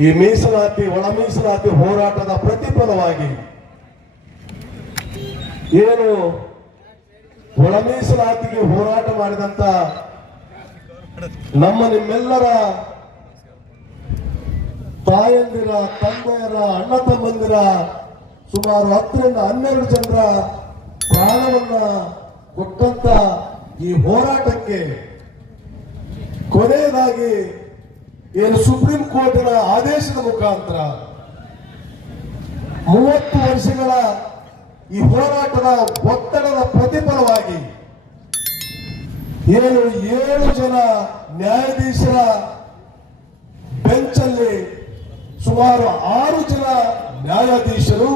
ಈ ಮೀಸಲಾತಿ ಒಳ ಮೀಸಲಾತಿ ಹೋರಾಟದ ಪ್ರತಿಫಲವಾಗಿ ಏನು ಒಳ ಮೀಸಲಾತಿಗೆ ಹೋರಾಟ ಮಾಡಿದಂತ ನಮ್ಮ ನಿಮ್ಮೆಲ್ಲರ ತಾಯಂದಿರ ತಂದೆಯರ ಅಣ್ಣ ತಮ್ಮಂದಿರ ಸುಮಾರು 10 ರಿಂದ 12 ಜನರ ಪ್ರಾಣವನ್ನ ಕೊಟ್ಟಂತ ಈ ಹೋರಾಟಕ್ಕೆ ಕೊನೆಯದಾಗಿ ಏನು ಸುಪ್ರೀಂ ಕೋರ್ಟಿನ ಆದೇಶದ ಮುಖಾಂತರ 30 ವರ್ಷಗಳ ಈ ಹೋರಾಟದ ಒತ್ತಡದ ಪ್ರತಿಫಲವಾಗಿ ಏನು 7 ಜನ ನ್ಯಾಯಾಧೀಶರ ಬೆಂಚಲ್ಲಿ ಸುಮಾರು 6 ಜನ ನ್ಯಾಯಾಧೀಶರು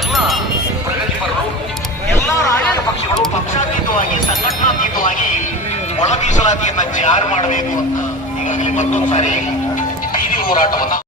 ಎಲ್ಲ ಪ್ರಗತಿಪರರು ಎಲ್ಲ ರಾಜಕೀಯ ಪಕ್ಷಗಳು ಪಕ್ಷಾತೀತವಾಗಿ ಸಂಘಟನಾತೀತವಾಗಿ ಒಳ ಮೀಸಲಾತಿಯನ್ನ ಜಾರಿ ಮಾಡಬೇಕು ಅಂತ ಈಗಾಗಲೇ ಮತ್ತೊಂದು ಸಾರಿ ಬೀದಿ ಹೋರಾಟವನ್ನ